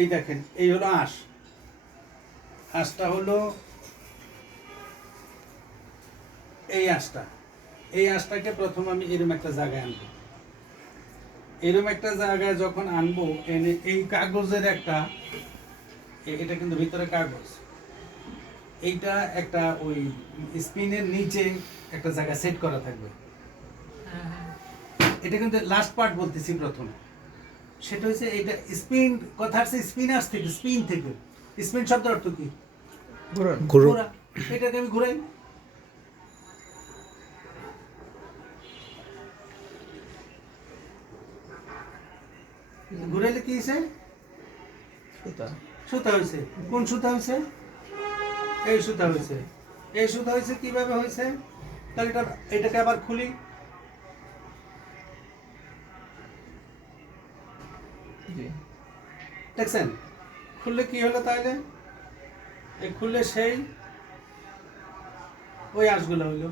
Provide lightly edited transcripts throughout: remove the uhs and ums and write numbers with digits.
এই দেখেন, এই হলো আঁশ। আঁশটা হলো এই আঁশটা। এই আঁশটাকে প্রথম আমি এরম একটা জায়গায় আনবো। এরম একটা জায়গায় যখন আনবো, এনে এই কাগজের একটা, এটা কিন্তু ভিতরে কাগজ, এইটা একটা ওই স্পিনের নিচে একটা জায়গা সেট করা থাকবে। এটা কিন্তু লাস্ট পার্ট বলতেছি প্রথমে। সেটা হচ্ছে এটা স্পিন, কথা হচ্ছে স্পিনার্স থেকে, স্পিন থেকে। স্পিন শব্দের অর্থ কি? ঘোরা। এটাকে আমি ঘুরাই। ঘুরাইলে কি হয়েছে? সুতা। সুতা হয়েছে। কোন সুতা হয়েছে? এই সুতা হয়েছে। এই সুতা হয়েছে কিভাবে হয়েছে? তাহলে এটাকে আবার খুলি। দেখছেন খুললে কি হলো? তাহলে এই খুললে সেই ওই আঁশগুলো হইলো।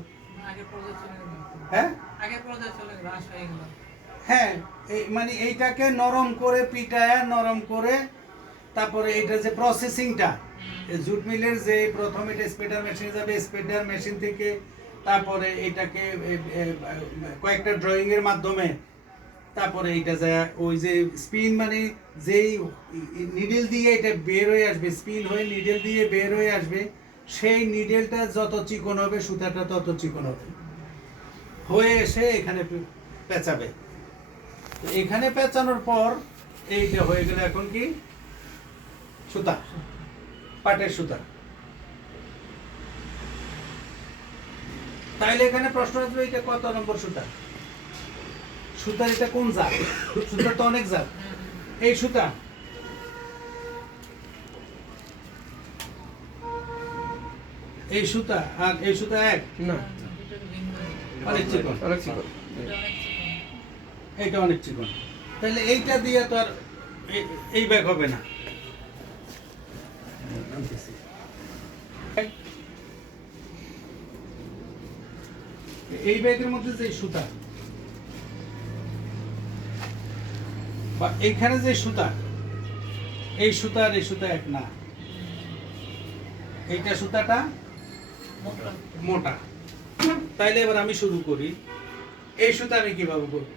হ্যাঁ হ্যাঁ, এই মানে এইটাকে নরম করে পিটায়া, নরম করে তারপরে এটা যে প্রসেসিংটা, জুট মিলের যে প্রথম এটা স্পিডার মেশিনে যাবে, স্পিডার মেশিন থেকে তারপরে এটাকে কয়েকটা ড্রয়িং এর মাধ্যমে তারপরে এটা যায় ওই যে স্পিন, মানে যেই নিডেল দিয়ে এটা বের হয়ে আসবে, স্পিন হয়ে নিডেল দিয়ে বের হয়ে আসবে, সেই নিডেলটা যত চিকন হবে সুতাটা তত চিকন হবে, হয়ে এসে এখানে পেঁচাবে। এখানে পেঁচানোর পর এইটা হয়ে গেল এখন কি? সুতা, পাটের সুতা। তাইলে এখানে প্রশ্ন আসবে, এটা কত নম্বর সুতা? সুতার এটা কোন জাত? সুতার তো অনেক জাত। এই সুতা, এই সুতা আর এই সুতা এক না, অনেক চিকন, অনেক চিকন। এইটা অনেক চিকন। তাহলে এইটা দিয়ে তো আর এই ব্যাগ হবে না। এই ব্যাগের মধ্যে যে সুতা বা এইখানে যে সুতা, এই সুতা আর এই সুতা এক না। এইটা সুতাটা মোটা। তাইলে এবার আমি শুরু করি। এই সুতা আমি কিভাবে করব?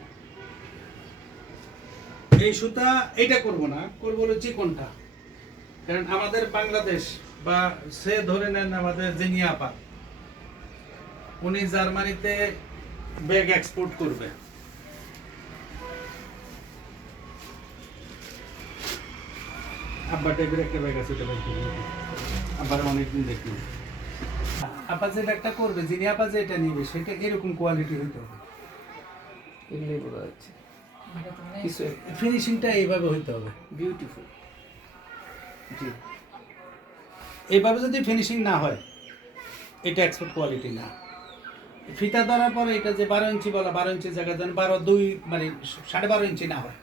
এই সুতা এইটা করব না, করব হলো চিকনটা। কারণ আমাদের বাংলাদেশ বা সে ধরে নেন আমাদের জিনিয়া আপা, উনি জার্মানিতে ব্যাগ এক্সপোর্ট করবে। আব্বা টাইপের একটা ব্যাগ আছে, এটা আব্বার অনেকদিন দেখি। আপা যে ব্যাগটা করবে, যিনি আপা যে এটা নিবে, সেটা এরকম কোয়ালিটি হইতে হবে। এগুলোই বোঝা যাচ্ছে, কিছু ফিনিশিংটা এইভাবে হইতে হবে, বিউটিফুল। জি, এইভাবে যদি ফিনিশিং না হয়, এটা এক্সপোর্ট কোয়ালিটি না। ফিতা ধরার পরে এটা যে 12 ইঞ্চি বলা, 12 ইঞ্চির জায়গায় যেন 12.2 মানে 12.5 ইঞ্চি না হয়।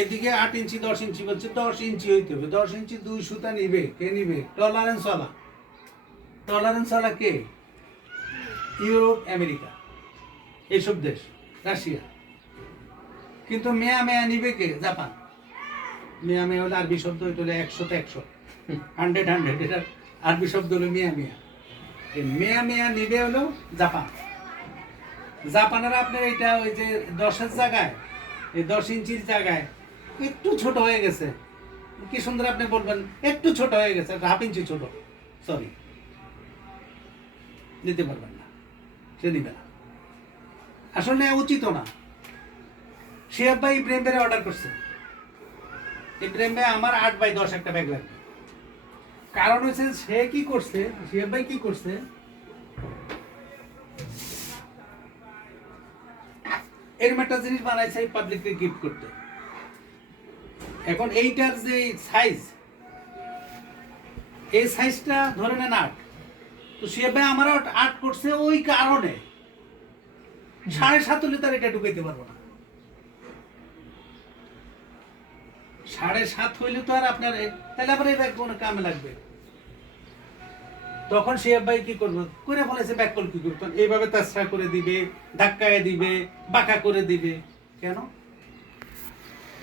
এদিকে 8 ইঞ্চি 10 ইঞ্চি বলছে, 10 ইঞ্চি হইতে হবে। 10 ইঞ্চি 2 সুতা নিবে, কে নিবে? টলারেন্স ওয়ালা। টলারেন্স ওয়ালা কে? ইউরোপ, আমেরিকা, এইসব দেশ, রাশিয়া। কিন্তু মেয়া মেয়া নিবে কে? জাপান। মেয়া মেয়া হলে আরবি শব্দ, এটা হলো 100 তে 100, 100 100, এটা আরবি শব্দ হলো মেয়া মেয়া। এই মেয়া মেয়া নিবে হলো জাপান। জাপানের আপনার এটা ওই যে 10-এর জায়গায়, এই 10 ইঞ্চির জায়গায় একটু ছোট হয়ে গেছে, কি সুন্দর আপনি বলবেন একটু ছোট হয়ে গেছে, 1/2 ইঞ্চি ছোট, সরি, নিতে পারবেন না, সে নিবে না। আসলে উচিত না। শিহাব ভাই ইব্রাহিম ভাই অর্ডার করছে, ইব্রাহিম ভাই আমার 8x10 একটা ব্যাগ লাগবে। কারণ হচ্ছে সে কি করছে, শিহাব ভাই কি করছে, এরকম একটা জিনিস বানাইছে পাবলিককে গিফট করতে। এখন এইটার যে সাইজ, এই সাইজটা ধরে নেন 8, তো শিহাব ভাই আমার 8 করছে, ওই কারণে 7.5 হলে তার এটা ঢুকাইতে পারবো না। 7.5 হইলে তো আর আপনার, তাহলে আবার এই ব্যাগ কোনো কামে লাগবে। তখন শিহাব ভাই কি করবো করে বলেছে, ব্যাক কল কি করতো, এইভাবে তাছড়া করে দিবে, ধাক্কায় দিবে, বাঁকা করে দিবে। কেন?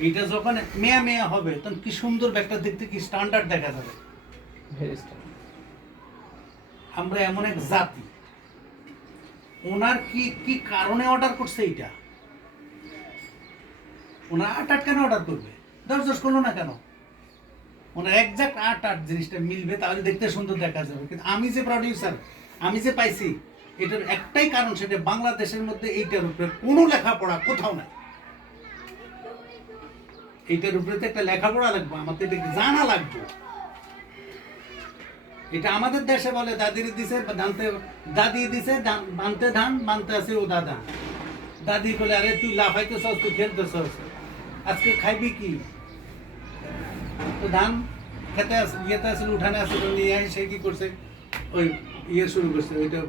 এইটা যখন মেয়া মেয়া হবে তখন কি সুন্দর ব্যাগটা দেখতে কি স্ট্যান্ডার্ড দেখা যাবে। আমরা এমন এক জাতি, ওনার কি কি কারণে অর্ডার করছে এইটা? ওনার আট কেন অর্ডার করবে? 10 করলো না কেন? ওনার একজাক্ট আট জিনিসটা মিলবে, তাহলে দেখতে সুন্দর দেখা যাবে। কিন্তু আমি যে প্রডিউসার, আমি যে পাইছি, এটার একটাই কারণ, সেটা বাংলাদেশের মধ্যে এইটার উপরে কোনো লেখাপড়া কোথাও নাই। এইটার উপরে তো একটা লেখাপড়া লাগবে, আমাদের এটা জানা লাগবে। এটা আমাদের দেশে বলে দাদির দিছে দানতে, দাদি দিছে বানতে ধান, বানতে আছে ও দাদা। দাদি বলে আরে তুই লাফাইতেছস, তুই খেলতেছস, আজকে খাইবি কি? তো ধান খেতে ইয়েতে আসলে উঠানে আসলে নিয়ে সে কি করছে, ওই ইয়ে শুরু করছে ওইটা